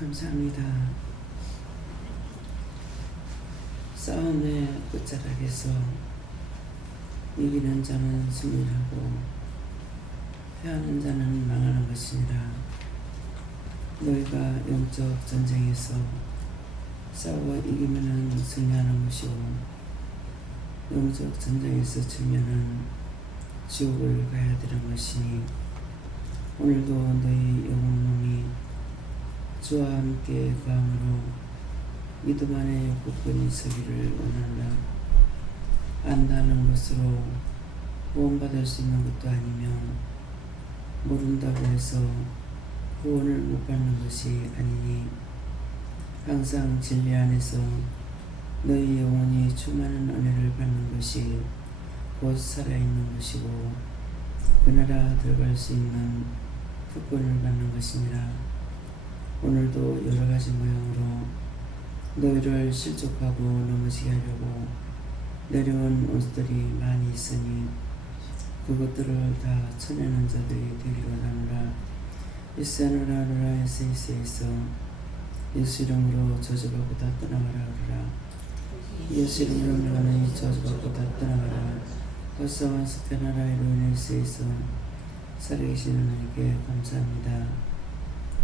감사합니다. 싸움의 끝자락에서 이기는 자는 승리하고 패하는 자는 망하는 것이니라. 너희가 영적 전쟁에서 싸워 이기면은 승리하는 것이고 영적 전쟁에서 지면은 지옥을 가야 되는 것이니 오늘도 너희 영혼이 주와 함께 거함으로 믿음 안에 굳건히 서기를 원하노라. 안다는 것으로 구원받을 수 있는 것도 아니며 모른다고 해서 구원을 못 받는 것이 아니니 항상 진리 안에서 너희 영혼이 충만한 은혜를 받는 것이 곧 살아있는 것이고 그 나라 들어갈 수 있는 특권을 받는 것이니라. 오늘도 여러가지 모양으로 너희를 실족하고 넘어지게 하려고 내려온 원수들이 많이 있으니 그것들을 다 쳐내는 자들이 되기로 하노라. 이세노라노라 에세이세에서 예수 이름으로 저주받고 다 떠나가라 하라. 예수 이름으로 너희 저주받고 다 떠나가라. 벌써와 스테나라의 루인에서에서 살아계신 하나님께 감사합니다.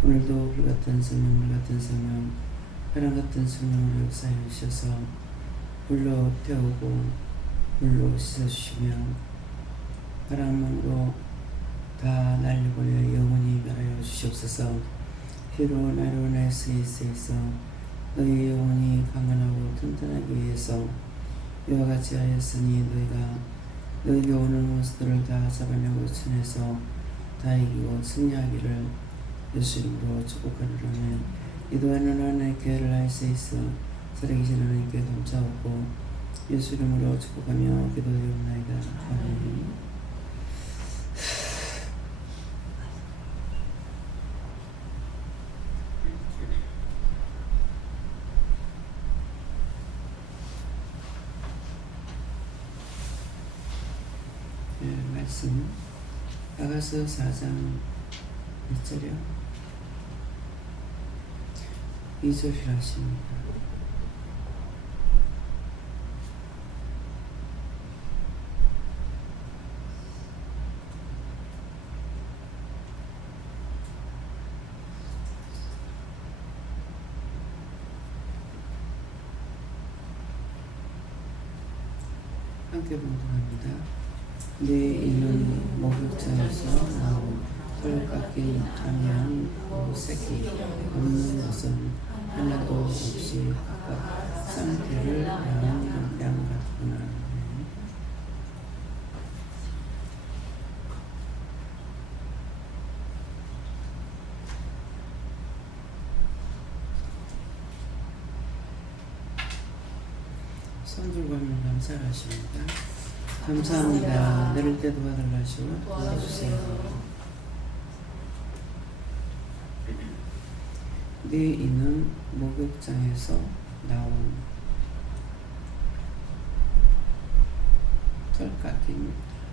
오늘도 불같은 성령, 물같은 성령, 바람같은 성령으로 역사해 주셔서 불로 태우고 물로 씻어주시며 바람으로 다 날려보내 영원히 멸하여 주시옵소서. 피로 나로 날 수 있어 너희 영혼이 강건하고 튼튼하기 위해서 이와 같이 하였으니 너희가 너희에게 오는 원수들을 다 잡아내고 쳐내서 다 이기고 승리하기를 예수 이름으로 축복하노라면 이도하는 하나님의 교회를 할 수 있어 살아계신 하나님께 감사하고 예수 이름으로 축복하며 기도드리옵나이다. 아멘. 말씀 아가서 4장 몇 절이요? 2절이라 하십니다. 함께 봉독합니다. 내 이는 목욕장에서 나온 털 깎인 암양 새끼 없는 것은 하나도 없이 각각 상태를 낳은 양 같구나. 손들과는 감사하십니다. 감사합니다. 내릴 때 도와달라시고 도와주세요. 네 이는 목욕장에서 나온 털 깎인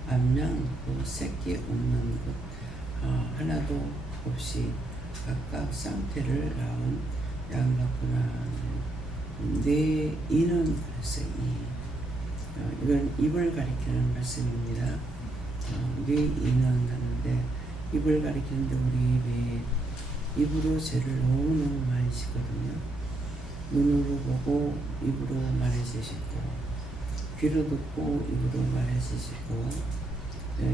암양 새끼 없는 것 하나도 없이 각각 쌍태를 낳은 양 같구나. 네 이는 그래서 이건 입을 가리키는 말씀입니다. 뇌 이는 하는데 입을 가리키는데 우리 입으로 죄를 너무너무 많이 짓거든요. 눈으로 보고 입으로 말해주시고 귀로 듣고 입으로 말해주시고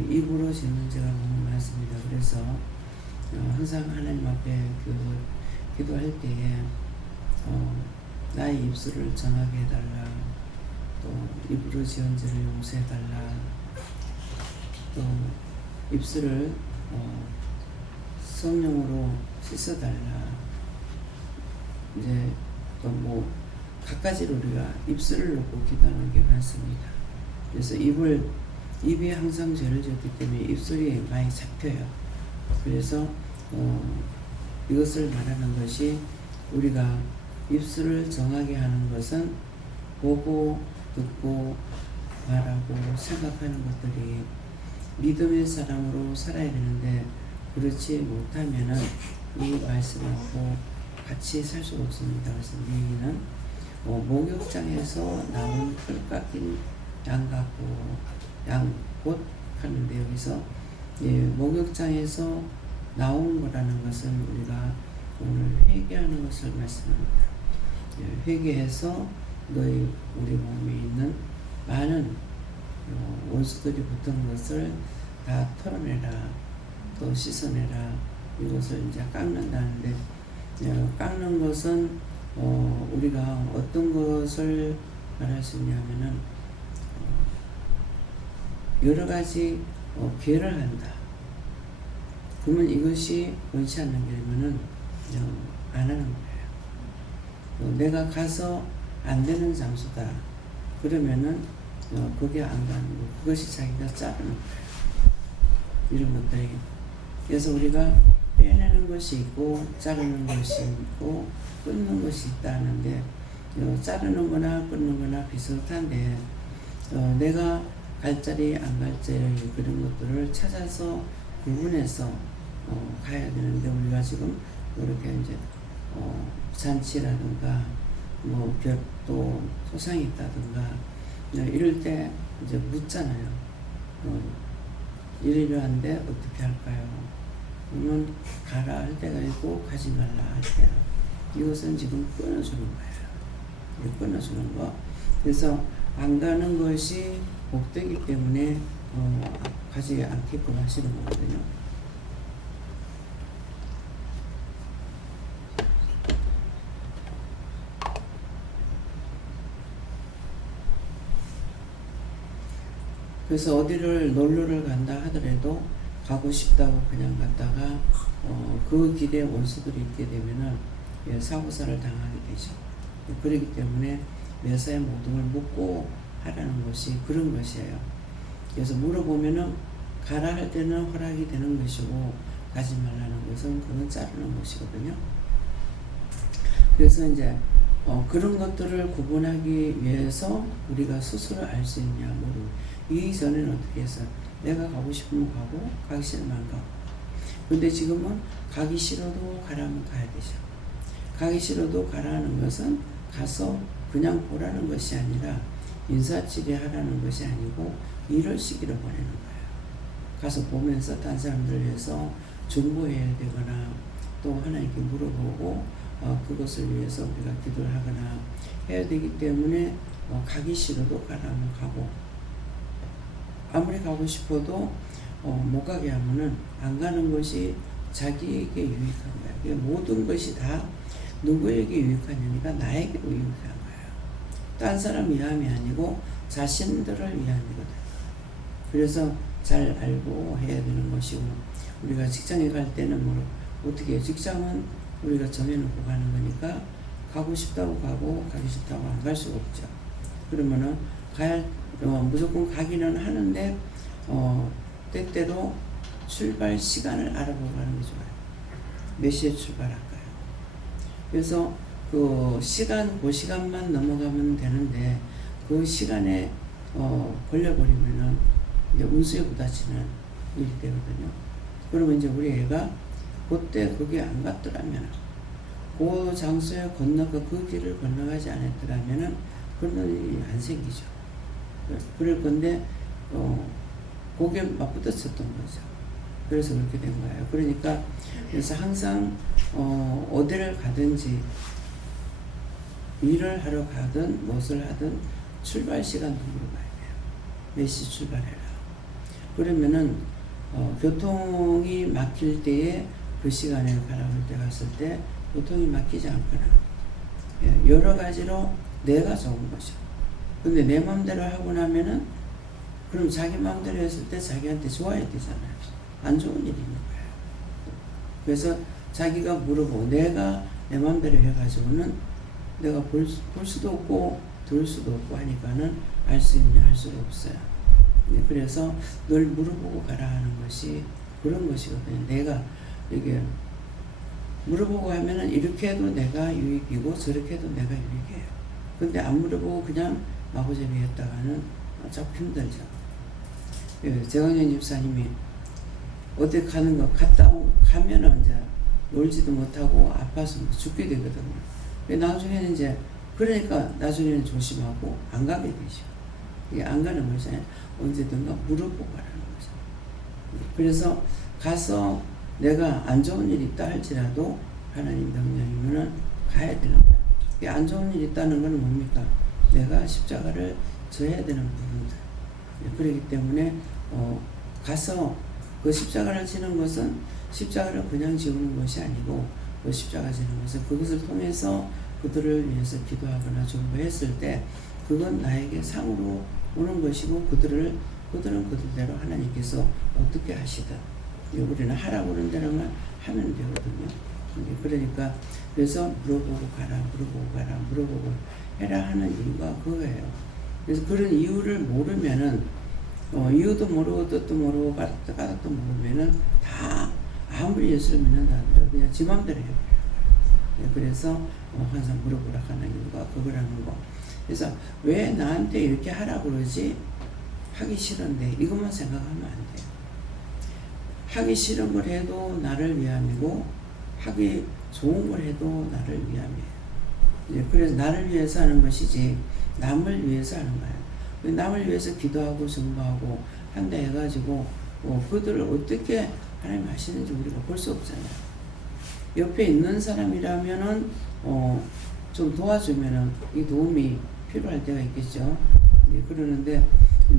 입으로 짓는 죄가 너무 많습니다. 그래서 항상 하나님 앞에 기도할 때에 나의 입술을 정하게 해달라. 또 입으로 지은 죄를 용서해달라. 또 입술을 성령으로 씻어달라. 이제 또 갖가지로 우리가 입술을 놓고 기도하는 게 많습니다. 그래서 입이 항상 죄를 지었기 때문에 입술이 많이 잡혀요. 그래서 이것을 말하는 것이 우리가 입술을 정하게 하는 것은 보고 듣고 말하고 생각하는 것들이 믿음의 사람으로 살아야 되는데 그렇지 못하면은 이 말씀하고 같이 살 수가 없습니다. 그래서 이 얘기는 목욕장에서 나온 털 깎인 양 같고 양곧 하는데 여기서 목욕장에서 나온 거라는 것은 우리가 오늘 회개하는 것을 말씀합니다. 회개해서 우리 몸에 있는 많은 원수들이 붙은 것을 다 털어내라, 또 씻어내라. 이것을 이제 깎는다는데, 깎는 것은 우리가 어떤 것을 말할 수 있냐면은 여러 가지 괴를 한다. 그러면 이것이 원치 않는 게면은 안 하는 거예요. 내가 가서 안 되는 장소다. 그러면은 거기 안 가는 거. 그것이 자기가 자르는 거예요. 이런 것들이. 그래서 우리가 빼내는 것이 있고 자르는 것이 있고 끊는 것이 있다 하는데, 자르는 거나 끊는 거나 비슷한데, 내가 갈 자리 안 갈 자리 그런 것들을 찾아서 구분해서 가야 되는데, 우리가 지금 이렇게 이제 잔치라든가 또 소상이 있다든가 이럴 때 이제 묻잖아요. 이러한데 어떻게 할까요? 그러면 가라 할 때가 있고 가지 말라 할 때야. 이것은 지금 끊어주는 거예요. 끊어주는 거. 그래서 안 가는 것이 복되기 때문에 가지 않게끔 하시는 거거든요. 그래서 어디를 놀러를 간다 하더라도 가고 싶다고 그냥 갔다가 그 길에 원수들이 있게 되면은 사고사를 당하게 되죠. 그렇기 때문에 매사의 모든 걸 묻고 하라는 것이 그런 것이에요. 그래서 물어보면은 가라 할 때는 허락이 되는 것이고 가지 말라는 것은 그건 자르는 것이거든요. 그래서 이제 그런 것들을 구분하기 위해서 우리가 스스로 알 수 있냐 모르고, 이전에는 어떻게 해서 내가 가고 싶으면 가고 가기 싫으면 안 가고. 근데 지금은 가기 싫어도 가라면 가야 되죠. 가기 싫어도 가라는 것은 가서 그냥 보라는 것이 아니라 인사치레하라는 것이 아니고 일을 시키러 보내는 거예요. 가서 보면서 다른 사람들을 위해서 정보해야 되거나 또 하나님께 물어보고 그것을 위해서 우리가 기도를 하거나 해야 되기 때문에 가기 싫어도 가라면 가고, 아무리 가고 싶어도 못 가게 하면은 안 가는 것이 자기에게 유익한 거야. 모든 것이 다 누구에게 유익하냐니까 나에게 유익한 거예요. 딴 사람 위함이 아니고 자신들을 위함이거든. 그래서 잘 알고 해야 되는 것이고, 우리가 직장에 갈 때는 어떻게 해요? 직장은 우리가 정해놓고 가는 거니까 가고 싶다고 가고 가기 싫다고 안 갈 수가 없죠. 그러면은 무조건 가기는 하는데 때때로 출발 시간을 알아보고 가는 게 좋아요. 몇 시에 출발할까요? 그래서 그 시간만 넘어가면 되는데 그 시간에 걸려버리면은 이제 운수에 부딪히는 일이 되거든요. 그러면 이제 우리 애가 그때 거기 안 갔더라면, 그 장소에 그 길을 건너가지 않았더라면은 그런 일이 안 생기죠. 그럴 건데 거기에 맞부딪혔던 거죠. 그래서 그렇게 된 거예요. 그러니까 그래서 항상 어디를 가든지 일을 하러 가든 무엇을 하든 출발 시간도 물어봐야 돼요. 몇 시 출발해라. 그러면은 교통이 막힐 때에 그 시간에 가라고 할 때 갔을 때 교통이 막히지 않거나 여러 가지로 내가 좋은 거죠. 근데 내 마음대로 하고 나면은 그럼 자기 마음대로 했을 때 자기한테 좋아야 되잖아요. 안 좋은 일이 있는 거예요. 그래서 자기가 물어보고 내가 내 마음대로 해가지고는 내가 볼 수도 없고 들을 수도 없고 하니까는 알 수 있냐 할 수가 없어요. 그래서 늘 물어보고 가라 하는 것이 그런 것이거든요. 내가 이게 물어보고 하면은 이렇게 해도 내가 유익이고 저렇게 해도 내가 유익이에요. 근데 안 물어보고 그냥 마구잡이 했다가는 참 힘들죠. 재광현 집사님이 어디 가는 거 가면은 이제 놀지도 못하고 아파서 죽게 되거든요. 나중에는 이제 그러니까 나중에는 조심하고 안 가게 되죠. 이게 안 가는 거잖아요. 언제든가 물어보고 가라는 거죠. 그래서 가서 내가 안 좋은 일 있다 할지라도 하나님 명령이면은 가야 되는 거야. 안 좋은 일 있다는 건 뭡니까? 내가 십자가를 져야 되는 부분들. 그렇기 때문에 가서 그 십자가를 지는 것은 십자가를 그냥 지우는 것이 아니고 그 십자가 지는 것은 그것을 통해서 그들을 위해서 기도하거나 중보했을 때 그건 나에게 상으로 오는 것이고 그들은 그들대로 하나님께서 어떻게 하시든 우리는 하라고 그런 대로만 하면 되거든요. 그러니까 그래서 물어보고 가라 물어보고 해라 하는 이유가 그거예요. 그래서 그런 이유를 모르면은 이유도 모르고 뜻도 모르고 까닭도 모르면은 다 아무리 예수를 믿는다 하더라도 그냥 지 맘대로 해버려요. 그래서 항상 물어보라 하는 이유가 그거라는 거. 그래서 왜 나한테 이렇게 하라고 그러지? 하기 싫은데 이것만 생각하면 안 돼요. 하기 싫은 걸 해도 나를 위함이고 하기 좋은 걸 해도 나를 위함이에요. 그래서 나를 위해서 하는 것이지 남을 위해서 하는 거예요. 남을 위해서 기도하고 중보하고 한다 해가지고 그들을 어떻게 하나님 하시는지 우리가 볼 수 없잖아요. 옆에 있는 사람이라면은 좀 도와주면은 이 도움이 필요할 때가 있겠죠. 그러는데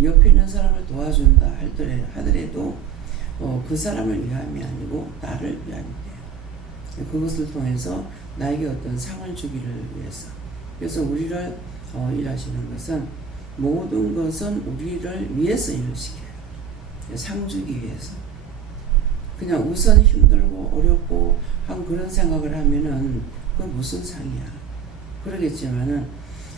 옆에 있는 사람을 도와준다 하더라도 그 사람을 위함이 아니고 나를 위함이 돼요. 그것을 통해서 나에게 어떤 상을 주기를 위해서. 그래서 우리를 일하시는 것은 모든 것은 우리를 위해서 일을 시켜요. 상 주기 위해서. 그냥 우선 힘들고 어렵고 한 그런 생각을 하면은 그건 무슨 상이야. 그러겠지만은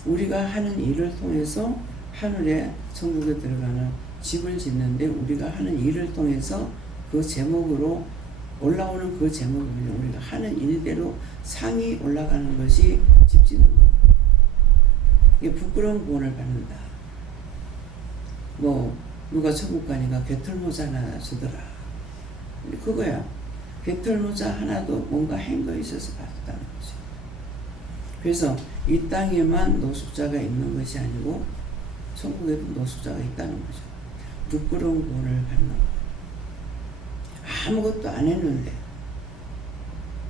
우리가 하는 일을 통해서 하늘에 천국에 들어가는 집을 짓는데 우리가 하는 일을 통해서 그 제목으로 올라오는 그 제목이면 우리가 하는 일대로 상이 올라가는 것이 집 짓는 거. 이게 부끄러운 구원을 받는다. 누가 천국 가니까 개털모자 하나 주더라. 그거야. 개털모자 하나도 뭔가 행동이 있어서 받았다는 거죠. 그래서 이 땅에만 노숙자가 있는 것이 아니고 천국에도 노숙자가 있다는 거죠. 부끄러운 구원을 받는 거. 아무것도 안 했는데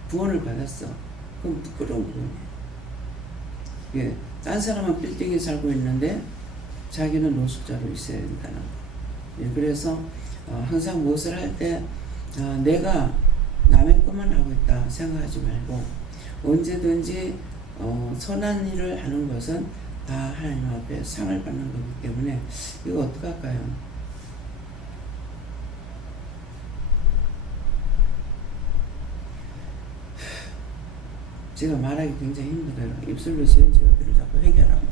구원을 받았어. 그럼 부끄러운 구원이에요. 예, 딴 사람은 빌딩에 살고 있는데 자기는 노숙자로 있어야 된다는 거. 예, 그래서 항상 무엇을 할 때 내가 남의 것만 하고 있다 생각하지 말고 언제든지 선한 일을 하는 것은 다 하나님 앞에 상을 받는 거기 때문에 이거 어떡할까요? 제가 말하기 굉장히 힘들어요. 입술로 지은 지어들을 자꾸 해결하고.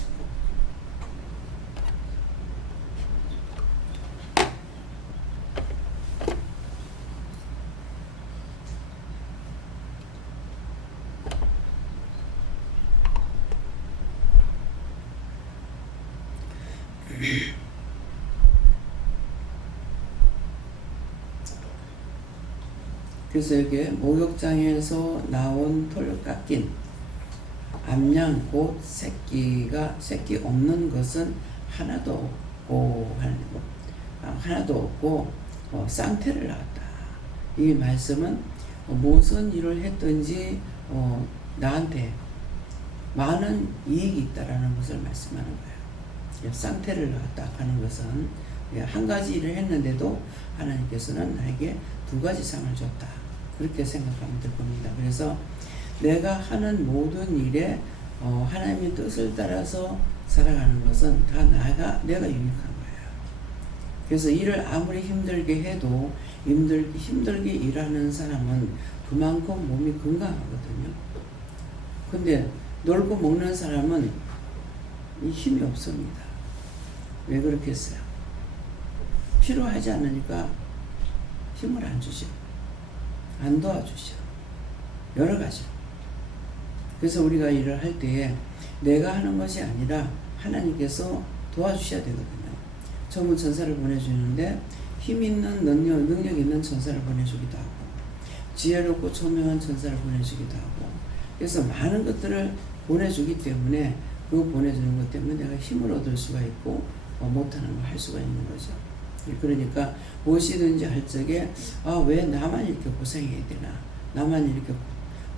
그래서 이게 목욕장에서 나온 털 깎인 암양 곧 새끼 없는 것은 하나도 없고 쌍태를 낳았다. 이 말씀은 무슨 일을 했든지 나한테 많은 이익이 있다라는 것을 말씀하는 거예요. 쌍태를 낳았다 하는 것은 한 가지 일을 했는데도 하나님께서는 나에게 두 가지 상을 줬다. 그렇게 생각하면 될 겁니다. 그래서 내가 하는 모든 일에 하나님의 뜻을 따라서 살아가는 것은 다 내가 유익한 거예요. 그래서 일을 아무리 힘들게 해도 힘들게 일하는 사람은 그만큼 몸이 건강하거든요. 근데 놀고 먹는 사람은 힘이 없습니다. 왜 그렇겠어요? 필요하지 않으니까 힘을 안 주죠. 안 도와주죠. 여러 가지. 그래서 우리가 일을 할 때에 내가 하는 것이 아니라 하나님께서 도와주셔야 되거든요. 전문 천사를 보내주는데 힘 있는 능력 있는 천사를 보내주기도 하고 지혜롭고 초명한 천사를 보내주기도 하고, 그래서 많은 것들을 보내주기 때문에 그 보내주는 것 때문에 내가 힘을 얻을 수가 있고 못하는 걸 할 수가 있는 거죠. 그러니까 무엇이든지 할 적에 왜 나만 이렇게 고생해야 되나, 나만 이렇게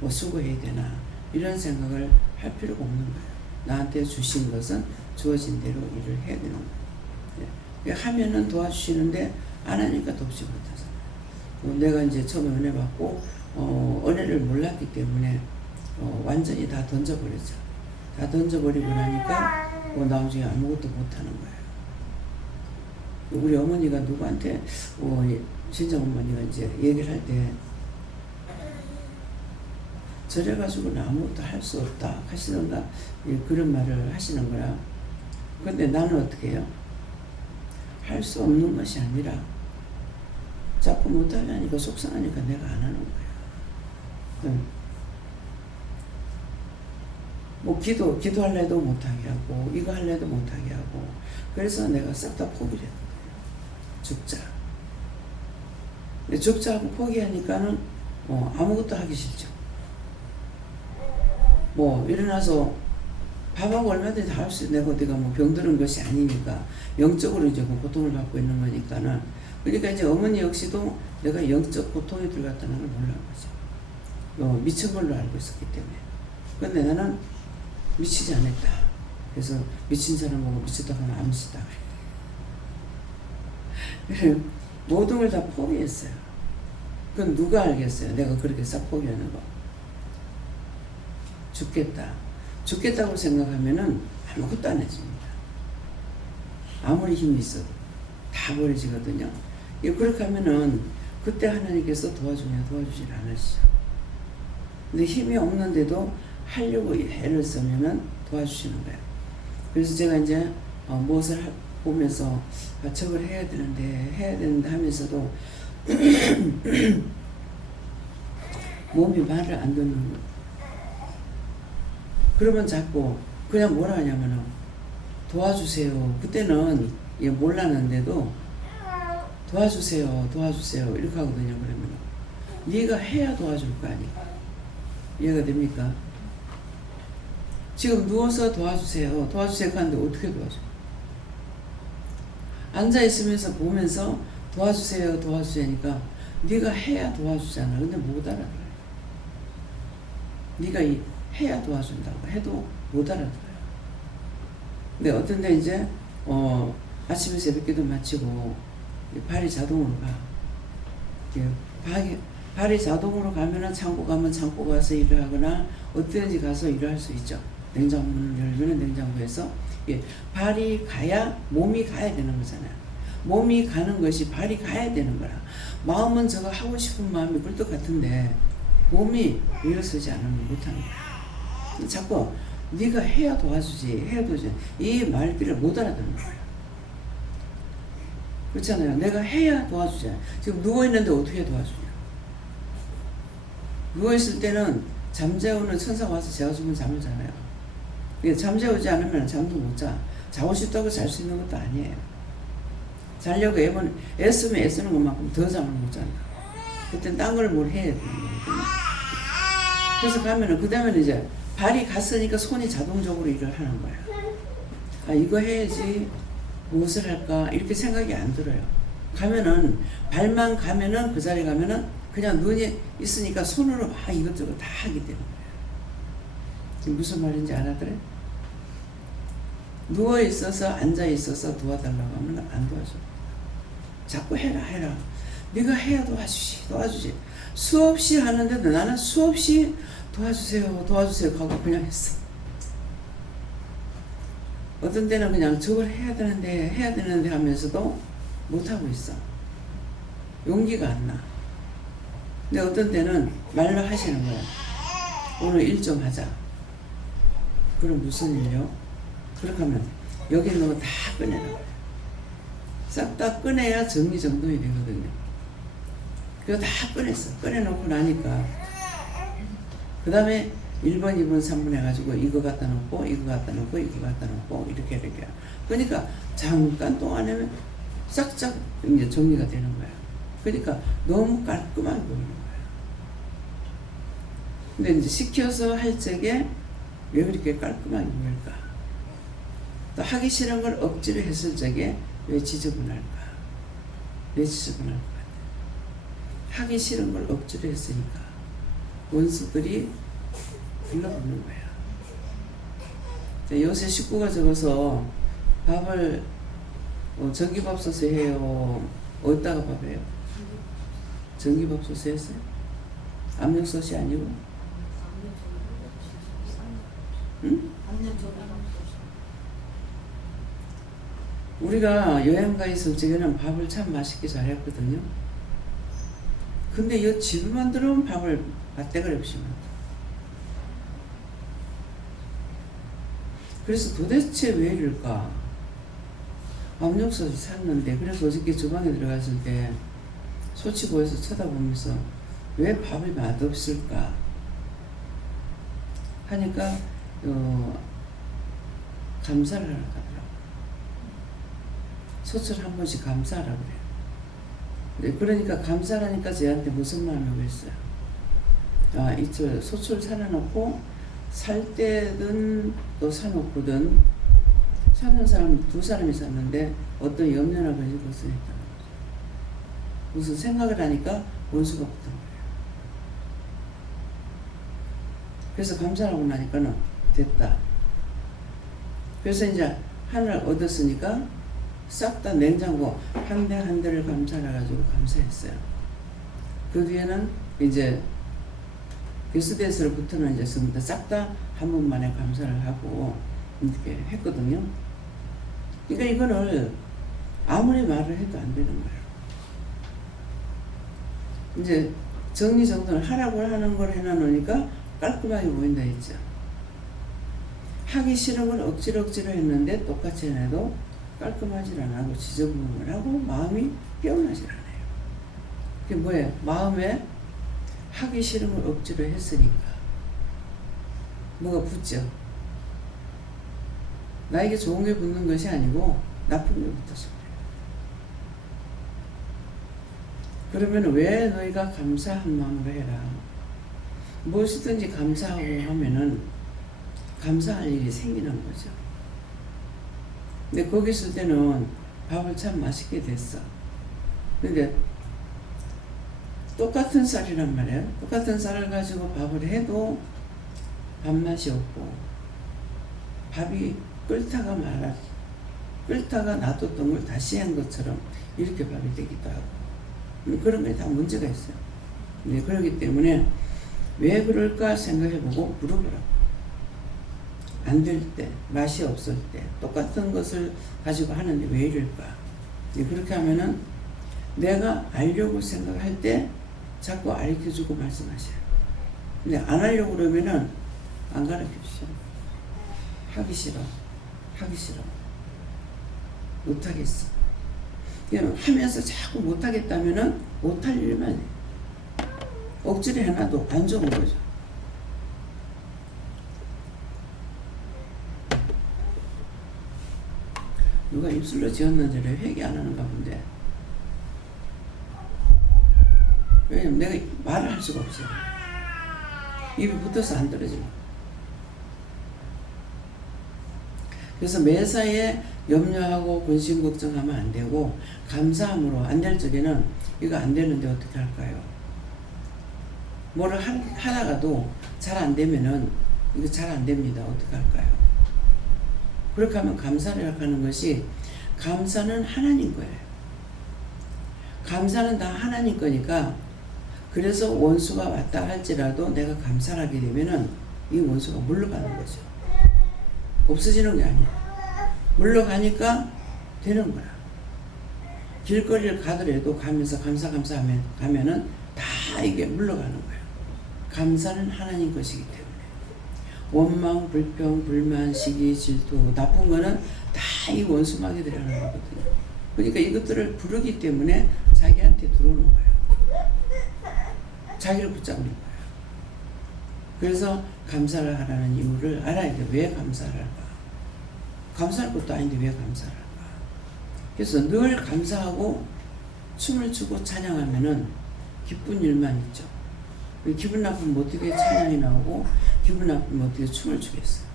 수고해야 되나, 이런 생각을 할 필요가 없는 거예요. 나한테 주신 것은 주어진 대로 일을 해야 되는 거예요. 하면은 도와주시는데 안 하니까 돕지 못하잖아요. 내가 이제 처음에 은혜 받고 은혜를 몰랐기 때문에 완전히 다 던져버렸죠. 다 던져버리고 나니까 나중에 아무것도 못하는 거예요. 우리 어머니가 누구한테 친정 어머니가 이제 얘기를 할 때 저래가지고는 아무것도 할 수 없다 하시던가 그런 말을 하시는 거라. 근데 나는 어떻게 해요? 할 수 없는 것이 아니라 자꾸 못하려니까 속상하니까 내가 안 하는 거예요. 뭐 기도할래도 못하게 하고 이거 할래도 못하게 하고, 그래서 내가 싹 다 포기를 했거든요. 죽자 하고 포기하니까는 아무것도 하기 싫죠. 일어나서 밥하고 얼마든지 다 할 수 있는, 내가 어디가 병드는 것이 아니니까 영적으로 이제 고통을 받고 있는 거니까는. 그러니까 이제 어머니 역시도 내가 영적 고통이 들어갔다는 걸 몰라는 거죠. 미친 걸로 알고 있었기 때문에. 근데 나는 미치지 않았다. 그래서 미친 사람 보고 미쳤다 하면 안 미쳤다. 모든 걸 다 포기했어요. 그건 누가 알겠어요? 내가 그렇게 싹 포기하는 거. 죽겠다고 생각하면은 아무것도 안 해줍니다. 아무리 힘이 있어도 다 버려지거든요. 그렇게 하면은 그때 하나님께서 도와주질 않으시죠. 근데 힘이 없는데도 하려고 애를 쓰면은 도와주시는 거예요. 그래서 제가 이제 무엇을 보면서 저걸 해야 되는데 하면서도 몸이 말을 안 듣는 거예요. 그러면 자꾸 그냥 뭐라 하냐면은 도와주세요. 그때는 몰랐는데도 도와주세요 이렇게 하거든요. 그러면 네가 해야 도와줄 거 아니야. 이해가 됩니까? 지금 누워서 도와주세요 하는데 어떻게 도와줘? 앉아있으면서 보면서 도와주세요 하니까 네가 해야 도와주잖아. 근데 못 알아들어요. 네가 해야 도와준다고 해도 못 알아들어요. 근데 어떤 데 이제 아침에 새벽기도 마치고 발이 자동으로 가. 발이 자동으로 가면은 창고 가면 창고 가서 일을 하거나 어디든지 가서 일을 할 수 있죠. 냉장고 문을 열면 냉장고에서 발이 가야 몸이 가야 되는 거잖아요. 몸이 가는 것이 발이 가야 되는 거라. 마음은 저거 하고 싶은 마음이 꿀떡 같은데 몸이 일어서지 않으면 못하는 거야. 자꾸 네가 해야 도와주지 이 말귀를 못 알아듣는 거예요. 그렇잖아요. 내가 해야 도와주잖아요. 지금 누워있는데 어떻게 도와주냐. 누워있을 때는 잠재우는 천사가 와서 재워주면 잠을 자요. 잠재우지 않으면 잠도 못 자. 자고 싶다고 잘 수 있는 것도 아니에요. 자려고 애쓰면 애쓰는 것만큼 더 잠을 못 잔다. 그땐 딴 걸 뭘 해야 되는 거거든요. 그래서 가면은 그 다음에는 이제 발이 갔으니까 손이 자동적으로 일을 하는 거예요. 이거 해야지 무엇을 할까 이렇게 생각이 안 들어요. 가면은 발만 가면은 그 자리에 가면은 그냥 눈이 있으니까 손으로 막 이것저것 다 하게 되는 거예요. 지금 무슨 말인지 알아들어요? 누워 있어서 앉아 있어서 도와달라고 하면 안 도와줘. 자꾸 해라. 네가 해야 도와주지. 수없이 하는데도 나는 수없이 도와주세요 하고 그냥 했어. 어떤 때는 그냥 저걸 해야 되는데 하면서도 못하고 있어. 용기가 안 나. 근데 어떤 때는 말로 하시는 거야. 오늘 일 좀 하자. 그럼 무슨 일요? 그렇게 하면 여기 있는 거 다 꺼내라. 싹 다 꺼내야 정리정돈이 되거든요. 그거 다 꺼냈어. 꺼내놓고 나니까 그 다음에 1번, 2번, 3번 해가지고 이거 갖다 놓고 이거 갖다 놓고 이렇게 그러니까 잠깐 동안에 싹싹 이제 정리가 되는 거야. 그러니까 너무 깔끔하게 보이는 거야. 근데 이제 시켜서 할 적에 왜 그렇게 깔끔하게 보일까? 또 하기 싫은 걸 억지로 했을 적에 왜 지저분할까? 왜 지저분할 것 같아? 하기 싫은 걸 억지로 했으니까 원수들이 불러오는 거야. 요새 식구가 적어서 밥을 전기밥솥에 해요? 어디다가 밥 해요? 전기밥솥에 했어요? 압력솥이 아니고? 응? 우리가 여행 가 있을 적에는 밥을 참 맛있게 잘했거든요. 근데 이 집에만 들어오면 밥을 맛대가리 없이 만들어. 그래서 도대체 왜 이럴까? 압력솥을 샀는데, 그래서 어저께 주방에 들어갔을 때 소치 보여서 쳐다보면서 왜 밥이 맛없을까 하니까 감사를 하라고 하더라고. 소치를 한 번씩 감사하라고 그래요. 그러니까 감사하니까 저한테 무슨 마음이 오겠어요? 아, 이철 소치를 사놔놓고 살 때든 또 사놓고든 사는 사람 두 사람이 샀는데 어떤 염려나 가지고 쓰였다. 무슨 생각을 하니까 원수가 붙은 거예요. 그래서 감사하고 나니까는 됐다. 그래서 이제 하나를 얻었으니까 싹 다 냉장고 한 대 한 대를 감사해가지고 감사했어요. 그 뒤에는 이제 게스트에서부터는 이제 전부 다 싹 다 한 번만에 감사를 하고 이렇게 했거든요. 그러니까 이거를 아무리 말을 해도 안 되는 거예요. 이제 정리정돈을 하라고 하는 걸 해놔놓으니까 깔끔하게 보인다 했죠. 하기 싫은 걸 억지로 했는데 똑같이 해놔도 깔끔하지 않고 지저분을 하고 마음이 깨어나질 않아요. 그게 뭐예요? 마음에 하기 싫은 걸 억지로 했으니까 뭐가 붙죠? 나에게 좋은 게 붙는 것이 아니고 나쁜 게 붙어서 그래요. 그러면 왜 너희가 감사한 마음으로 해라. 무엇이든지 감사하고 하면은 감사할 일이 생기는 거죠. 근데 거기 있을 때는 밥을 참 맛있게 됐어. 근데 똑같은 쌀이란 말이에요. 똑같은 쌀을 가지고 밥을 해도 밥맛이 없고 밥이 끓다가 놔뒀던 걸 다시 한 것처럼 이렇게 밥이 되기도 하고 그런 게 다 문제가 있어요. 네, 그렇기 때문에 왜 그럴까 생각해보고 물어보라고. 안 될 때, 맛이 없을 때 똑같은 것을 가지고 하는데 왜 이럴까? 네, 그렇게 하면은 내가 알려고 생각할 때 자꾸 가르쳐주고 말씀하셔요. 근데 안 하려고 그러면은 안 가르쳐주셔. 하기 싫어. 못하겠어. 그냥 하면서 자꾸 못하겠다면은 못할 일만 해. 억지로 해놔도 안 좋은 거죠. 누가 입술로 지었는지를 회개 안 하는가 본데. 왜냐면 내가 말을 할 수가 없어요. 입이 붙어서 안 떨어지고. 그래서 매사에 염려하고 근심 걱정하면 안 되고 감사함으로 안 될 적에는 이거 안 되는데 어떻게 할까요? 뭐를 하다가도 잘 안 되면은 이거 잘 안 됩니다. 어떻게 할까요? 그렇게 하면 감사를 하는 것이 감사는 하나님 거예요. 감사는 다 하나님 거니까 그래서 원수가 왔다 할지라도 내가 감사를 하게 되면은 이 원수가 물러가는 거죠. 없어지는 게 아니에요. 물러가니까 되는 거야. 길거리를 가더라도 가면서 감사하면 가면은 다 이게 물러가는 거예요. 감사는 하나님 것이기 때문에. 원망, 불평, 불만, 시기, 질투, 나쁜 거는 다 이 원수마귀들이 하는 거거든요. 그러니까 이것들을 부르기 때문에 자기한테 들어오는 거예요. 자기를 붙잡는 거예요. 그래서 감사를 하라는 이유를 알아야 돼. 왜 감사를 할까? 감사할 것도 아닌데 왜 감사를 할까? 그래서 늘 감사하고 춤을 추고 찬양하면은 기쁜 일만 있죠. 기분 나쁘면 어떻게 찬양이 나오고 기분 나쁘면 어떻게 춤을 추겠어요.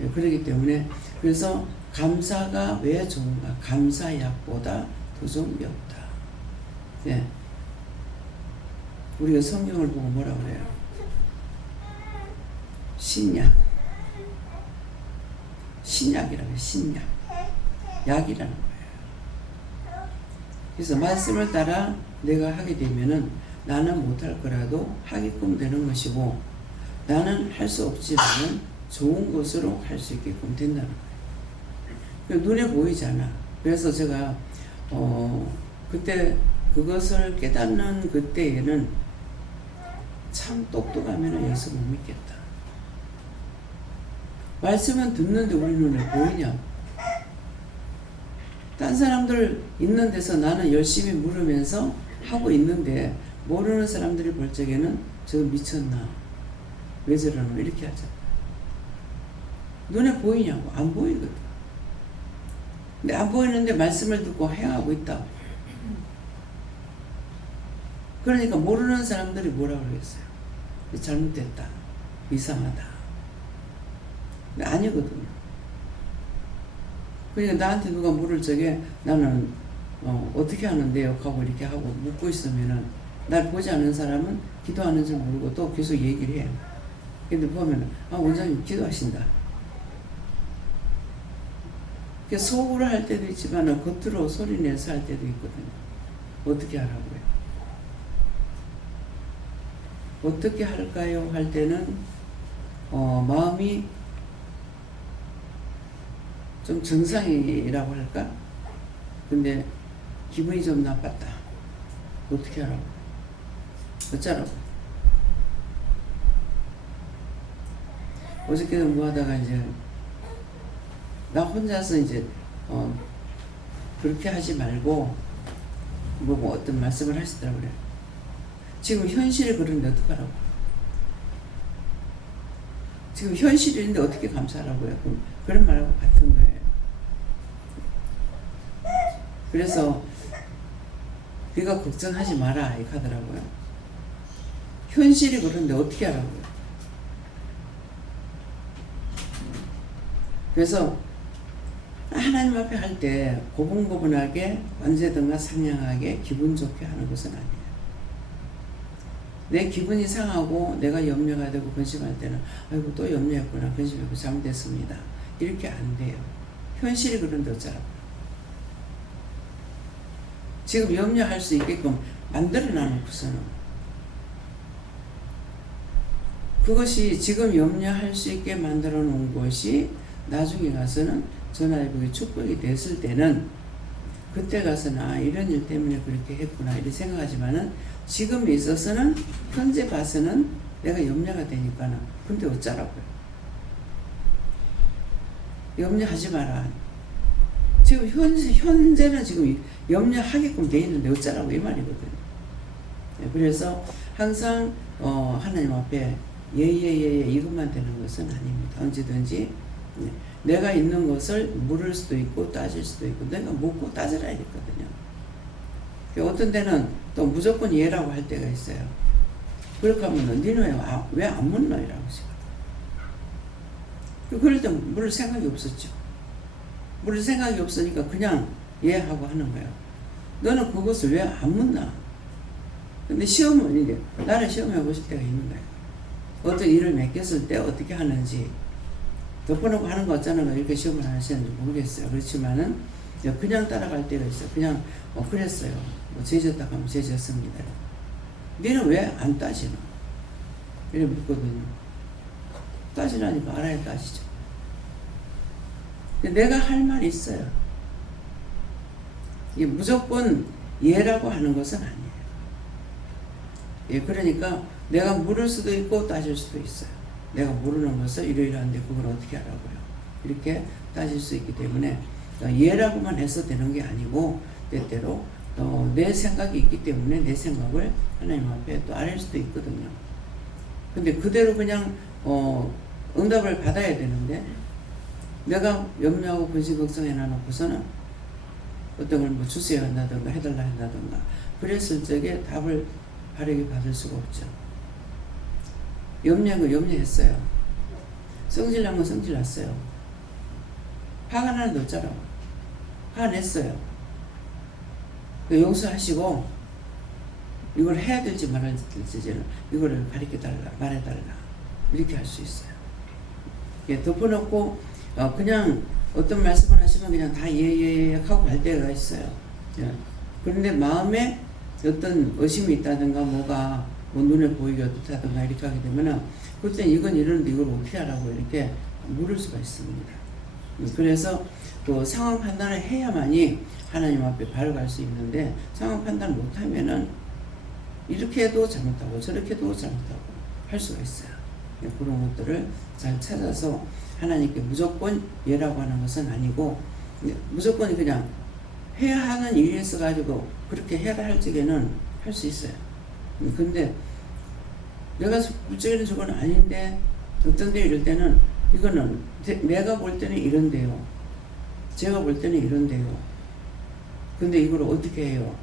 예, 그렇기 때문에 그래서 감사가 왜 좋은가? 감사약보다 더 좋은 게 없다. 예. 우리가 성경을 보고 뭐라 그래요? 신약. 신약이라고 해요. 신약. 약이라는 거예요. 그래서 말씀을 따라 내가 하게 되면은 나는 못할 거라도 하게끔 되는 것이고 나는 할 수 없지만은 좋은 것으로 할 수 있게끔 된다는 거예요. 눈에 보이잖아. 그래서 제가 그때 그것을 깨닫는 그때에는 참 똑똑하면 예수 못 믿겠다. 말씀은 듣는데 우리 눈에 보이냐? 딴 사람들 있는 데서 나는 열심히 물으면서 하고 있는데 모르는 사람들이 볼 적에는 저 미쳤나? 왜 저러노? 이렇게 하잖아. 눈에 보이냐고? 안 보이거든. 근데 안 보이는데 말씀을 듣고 행하고 있다. 그러니까 모르는 사람들이 뭐라 그러겠어요? 잘못됐다. 이상하다. 근데 아니거든요. 그러니까 나한테 누가 물을 적에 나는 어떻게 하는데요? 하고 이렇게 하고 묻고 있으면은 날 보지 않는 사람은 기도하는 줄 모르고 또 계속 얘기를 해요. 근데 보면은 원장님 기도하신다. 속으로 할 때도 있지만 겉으로 소리 내서 할 때도 있거든요. 어떻게 하라고요? 어떻게 할까요? 할 때는 마음이 좀 정상이라고 할까? 근데 기분이 좀 나빴다. 어떻게 하라고? 어쩌라고? 어저께도 뭐 하다가 이제 나 혼자서 이제 그렇게 하지 말고 뭐 어떤 말씀을 하시더라고요. 그래. 지금 현실이 그런데 어떡하라고? 지금 현실인데 어떻게 감사하라고요? 그런 말하고 같은 거예요. 그래서 네가 걱정하지 마라 이렇게 하더라고요. 현실이 그런데 어떻게 하라고요? 그래서 하나님 앞에 할 때 고분고분하게 언제든가 상냥하게 기분 좋게 하는 것은 아니에요. 내 기분이 상하고 내가 염려가 되고 근심할 때는 아이고 또 염려했구나 근심했고 잘못됐습니다. 이렇게 안 돼요. 현실이 그런데 어쩌라고. 지금 염려할 수 있게끔 만들어 놔놓고서는 그것이 지금 염려할 수 있게 만들어 놓은 것이 나중에 가서는 전화위복의 축복이 됐을 때는 그때 가서는 이런 일 때문에 그렇게 했구나 이렇게 생각하지만은 지금 있어서는 현재 봐서는 내가 염려가 되니까는 근데 어쩌라고요? 염려하지 마라. 지금 현재는 지금 염려하게끔 돼 있는데 어쩌라고 이 말이거든요. 그래서 항상 하나님 앞에 예예예 이것만 되는 것은 아닙니다. 언제든지 내가 있는 것을 물을 수도 있고 따질 수도 있고 내가 묻고 따져라 했거든요. 어떤 때는 또 무조건 예라고 할 때가 있어요. 그렇게 하면 니는 왜 안 묻노? 이라고 하시거든요. 그럴 때 물을 생각이 없었죠. 물을 생각이 없으니까 그냥 예 하고 하는 거예요. 너는 그것을 왜 안 묻나? 근데 시험은 이제 나를 시험해 보실 때가 있는 거예요. 어떤 일을 맡겼을 때 어떻게 하는지 덮어놓고 하는 거 없잖아요. 이렇게 시험을 하시는지 모르겠어요. 그렇지만은 그냥 따라갈 때가 있어요. 그냥 그랬어요. 죄졌다 하면 죄졌습니다. 너는 왜 안 따지노? 이래 묻거든요. 따지라니까 알아야 따지죠. 내가 할 말이 있어요. 이게 무조건 예라고 하는 것은 아니에요. 예, 그러니까 내가 물을 수도 있고 따질 수도 있어요. 내가 모르는 것을 이러이러한데 그걸 어떻게 하라고요? 이렇게 따질 수 있기 때문에 예라고만 해서 되는 게 아니고 때때로 내 생각이 있기 때문에 내 생각을 하나님 앞에 또 아릴 수도 있거든요. 근데 그대로 그냥 응답을 받아야 되는데 내가 염려하고 근심 걱정해 놔놓고서는 어떤 걸 뭐 주세요 한다든가 해달라 한다든가 그랬을 적에 답을 바르게 받을 수가 없죠. 염려한 거 염려했어요. 성질난 거 성질났어요. 화가 나는 거 없잖아. 화가 냈어요. 용서하시고 이걸 해야 될지 말아야 될지 이거를 가르쳐달라, 말해달라, 이렇게 할 수 있어요. 덮어놓고 그냥 어떤 말씀을 하시면 그냥 다 예예 하고 갈 때가 있어요. 그런데 마음에 어떤 의심이 있다든가 뭐가 뭐 눈에 보이기 어떻다든가 이렇게 하게 되면은 그때 이건 이러는데 이걸 어떻게 하라고 이렇게 물을 수가 있습니다. 그래서 그 상황 판단을 해야만이 하나님 앞에 바로갈 수 있는데 상황 판단 못하면은 이렇게 해도 잘못하고 저렇게 해도 잘못하고 할 수가 있어요. 그런 것들을 잘 찾아서 하나님께 무조건 예라고 하는 것은 아니고 무조건 그냥 해야 하는 일이 있어 가지고 그렇게 해야 할 적에는 할 수 있어요. 근데 내가 물질은 저건 아닌데 어떤데 이럴 때는 이거는 내가 볼 때는 이런데요. 제가 볼 때는 이런데요. 근데 이걸 어떻게 해요?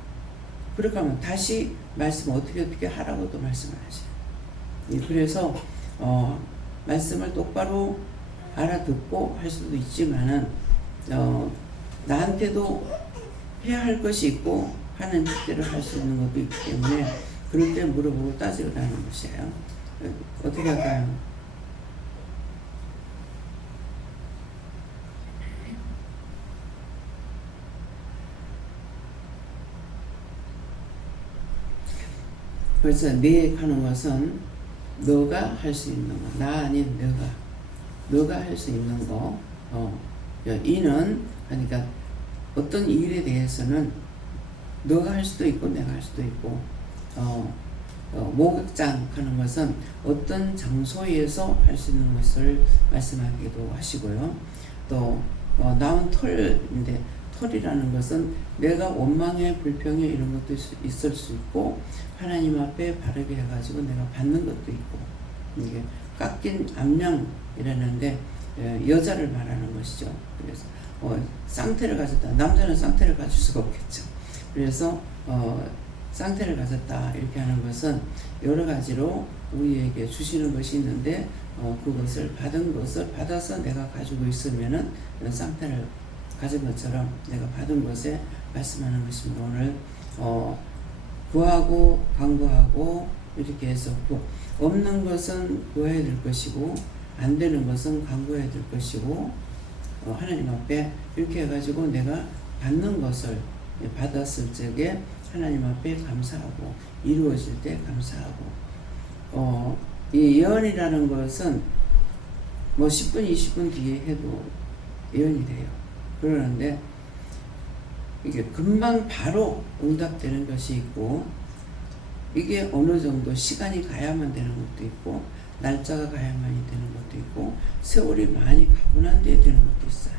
그렇게 하면 다시 말씀 어떻게 하라고도 말씀을 하셔요. 그래서 말씀을 똑바로 알아듣고 할 수도 있지만은 나한테도 해야 할 것이 있고 하는 뜻대로 할 수 있는 것도 있기 때문에 그럴 때 물어보고 따지고 나는 것이에요. 어떻게 할까요? 그래서 내 하는 것은 너가 할 수 있는 거, 나 아닌 너가 할 수 있는 거. 이는 그러니까 어떤 일에 대해서는 너가 할 수도 있고 내가 할 수도 있고 목욕장 하는 것은 어떤 장소에서 할 수 있는 것을 말씀하기도 하시고요. 또 나온 털인데 털이라는 것은 내가 원망에 불평에 이런 것도 있을 수 있고 하나님 앞에 바르게 해가지고 내가 받는 것도 있고 이게 깎인 암양이라는데 여자를 말하는 것이죠. 그래서 쌍태를 가졌다. 남자는 쌍태를 가질 수가 없겠죠. 그래서 쌍태를 가졌다 이렇게 하는 것은 여러 가지로 우리에게 주시는 것이 있는데 그것을 받아서 내가 가지고 있으면은 쌍태를 가진 것처럼 내가 받은 것에 말씀하는 것입니다. 오늘 구하고 간구하고 이렇게 해서 없는 것은 구해야 될 것이고 안 되는 것은 간구해야 될 것이고 하나님 앞에 이렇게 해가지고 내가 받는 것을 받았을 적에 하나님 앞에 감사하고 이루어질 때 감사하고 이 예언이라는 것은 뭐 10분 20분 뒤에 해도 예언이 돼요. 그러는데 이게 금방 바로 응답되는 것이 있고 이게 어느 정도 시간이 가야만 되는 것도 있고 날짜가 가야만이 되는 것도 있고 세월이 많이 가고 난 뒤에 되는 것도 있어요.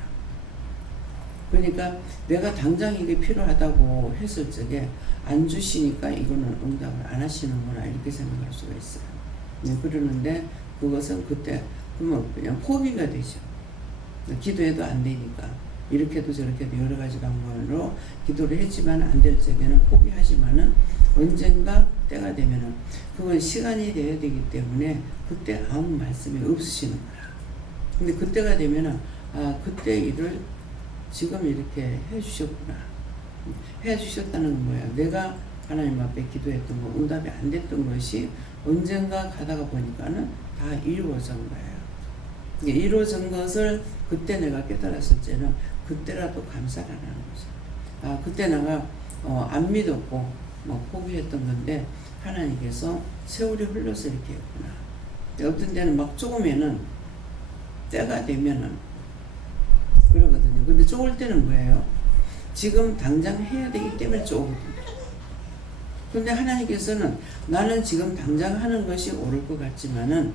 그러니까 내가 당장 이게 필요하다고 했을 적에 안 주시니까 이거는 응답을 안 하시는구나 이렇게 생각할 수가 있어요. 그러는데 그것은 그때 그러면 그냥 포기가 되죠. 기도해도 안 되니까 이렇게 해도 저렇게 해도 여러 가지 방법으로 기도를 했지만 안 될 적에는 포기하지만은 언젠가 때가 되면은 그건 시간이 돼야 되기 때문에 그때 아무 말씀이 없으시는 거야. 근데 그때가 되면은 그때 일을 지금 이렇게 해주셨구나. 해주셨다는 건 뭐야? 내가 하나님 앞에 기도했던 거 응답이 안 됐던 것이 언젠가 가다가 보니까는 다 이루어진 거예요. 이루어진 것을 그때 내가 깨달았을 때는 그때라도 감사를 하는 거죠. 그때 내가 안 믿었고 포기했던 건데 하나님께서 세월이 흘러서 이렇게 했구나. 어떤 데는 막 조금에는 때가 되면은 그러거든요. 근데 쪼을 때는 뭐예요? 지금 당장 해야 되기 때문에 쪼거든요. 근데 하나님께서는 나는 지금 당장 하는 것이 옳을 것 같지만은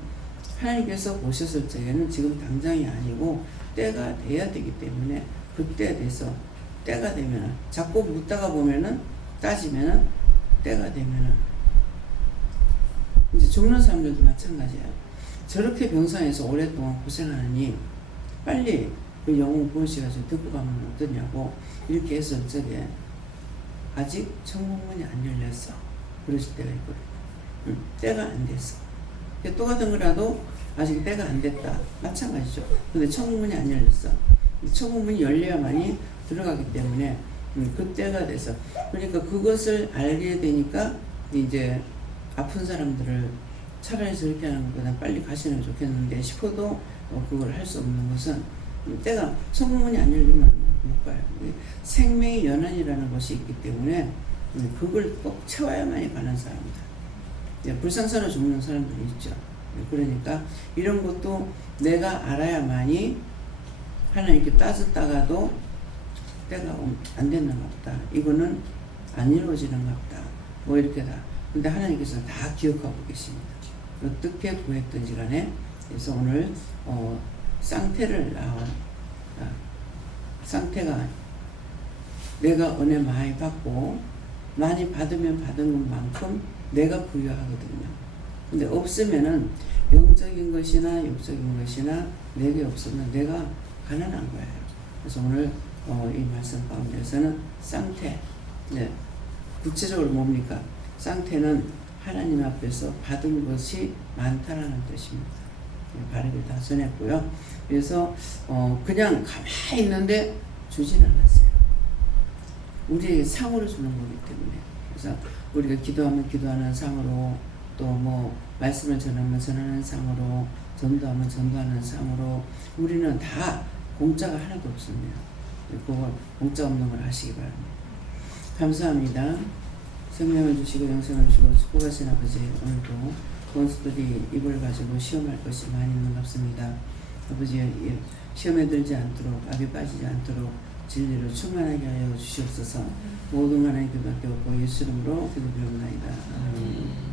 하나님께서 보셨을 적에는 지금 당장이 아니고 때가 돼야 되기 때문에 그때에 대해서 때가 되면은 자꾸 묻다가 보면은 따지면은 때가 되면은 이제 죽는 사람들도 마찬가지예요. 저렇게 병상에서 오랫동안 고생하느니 빨리 그 영혼 구원시가지고 듣고 가면 어떠냐고 이렇게 했을 적에 아직 천국문이 안 열렸어. 그러실 때가 있거든요. 때가 안 됐어. 똑같은 거라도 아직 때가 안 됐다. 마찬가지죠. 근데 천국문이 안 열렸어. 천국문이 열려야만이 들어가기 때문에 그 때가 돼서, 그러니까 그것을 알게 되니까 이제 아픈 사람들을 차라리 저렇게 하는 것보다 빨리 가시는 게 좋겠는데 싶어도 그걸 할 수 없는 것은 때가, 천국문이 안 열리면 못 가요. 생명의 연한이라는 것이 있기 때문에 그걸 꼭 채워야만이 가는 사람이다. 불상사로 죽는 사람들이 있죠. 그러니까 이런 것도 내가 알아야만이 하나님께 따졌다가도 때가 안 됐는가 보다. 이거는 안 이루어지는가 보다. 뭐 이렇게 다. 근데 하나님께서는 다 기억하고 계십니다. 어떻게 구했든지 간에. 그래서 오늘 쌍태를 쌍태가 내가 은혜 많이 받고 많이 받으면 받은 것만큼 내가 부여하거든요. 근데 없으면은 영적인 것이나 육적인 것이나 내게 없으면 내가 가난한 거예요. 그래서 오늘 이 말씀 가운데서는 쌍태, 네, 구체적으로 뭡니까? 쌍태는 하나님 앞에서 받은 것이 많다라는 뜻입니다. 네, 바르게 다 전했고요. 그래서 그냥 가만히 있는데 주지는 않았어요. 우리에게 상으로 주는 거기 때문에. 그래서 우리가 기도하면 기도하는 상으로, 또 뭐 말씀을 전하면 전하는 상으로, 전도하면 전도하는 상으로, 우리는 다 공짜가 하나도 없습니다. 그걸 공짜 없는 걸 하시기 바랍니다. 감사합니다. 생명을 주시고 영생을 주시고 축복하신 아버지, 오늘도 원수들이 입을 가지고 시험할 것이 많이 있는 것 같습니다. 아버지, 시험에 들지 않도록, 악에 빠지지 않도록 진리로 충만하게 하여 주시옵소서. 모든 하나님께 맡겨오고 예수 이름으로 기도드리옵나이다. 아멘.